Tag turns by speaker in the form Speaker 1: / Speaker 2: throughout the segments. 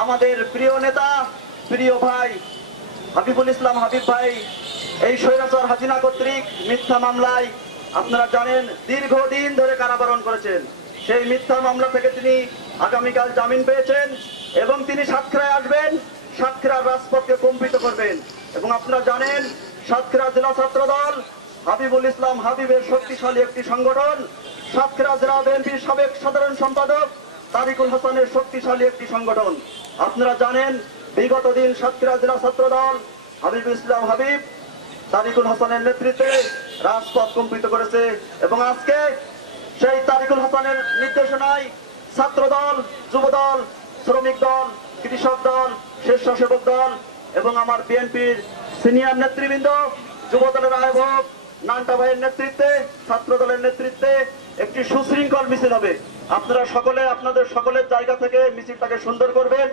Speaker 1: আমাদের প্রিয় নেতা, প্রিয় ভাই, হাবিবুল ইসলাম হাবিব ভাই, এই স্বৈরাচার হাসিনা কর্তৃক মিথ্যা মামলায় আপনারা জানেন, দীর্ঘদিন ধরে কারাবরণ করেছেন। সেই মিথ্যা মামলা থেকে তিনি আগামীকাল জামিন পেয়েছেন এবং তিনি সাতক্ষীরায় আসবেন, সাতক্ষীরার রাজপথকে কম্পিত করবেন। এবং আপনারা জানেন, সাতক্ষীরা জেলা ছাত্র দল হাবিবুল ইসলাম হাবিবের শক্তিশালী একটি সংগঠন। সাতক্ষীরা জেলা বিএনপির সাবেক সাধারণ সম্পাদক তারিকুল হাসানের শক্তিশালী একটি সংগঠন। আপনারা জানেন, বিগত দিন সাতক্ষীরা জেলা ছাত্র দল হাবিব ইসলাম হাবিব, তারিকুল হাসানের নেতৃত্বে রাজপথ কম্পিত করেছে এবং আজকে সেই তারিকুল হাসানের নির্দেশনায় ছাত্র দল যুব দল শ্রমিক দল, কৃষক দল, স্বেচ্ছাসেবক দল এবং আমার বিএনপির সিনিয়র নেতৃবৃন্দ যুব দলের আয়োজক নান্টা ভাইয়ের নেতৃত্বে ছাত্র দলের নেতৃত্বে একটি সুশৃঙ্খল মিছিল হবে। আপনারা সকলে, আপনাদের সকলের জায়গা থেকে মিছিলটাকে সুন্দর করবেন।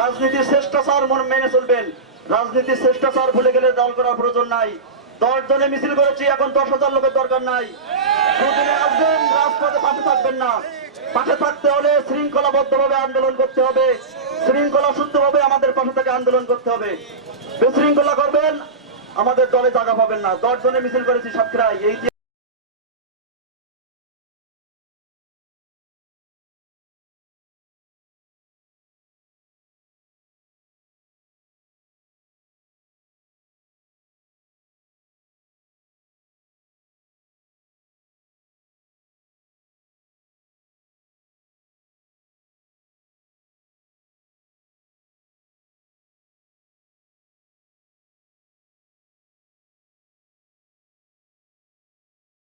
Speaker 1: রাজনীতির শ্রেষ্টাচার মনে চলবেন। রাজনীতির শ্রেষ্টাচার ভুলে গেলে দল করার প্রয়োজন নাই। দশ জনে মিছিল করেছি, এখন দশ হাজার লোকের দরকার নাই। আসবেন, রাজপথে পাশে থাকবেন না। পাশে থাকতে হলে আন্দোলন করতে হবে। শৃঙ্খলা শুদ্ধ ভাবে আমাদের পাশে থেকে আন্দোলন করতে হবে। বিশৃঙ্খলা করবেন, আমাদের দলে জায়গা পাবেন না। দশ জনে মিছিল করেছি সাতক্ষীরায়, এই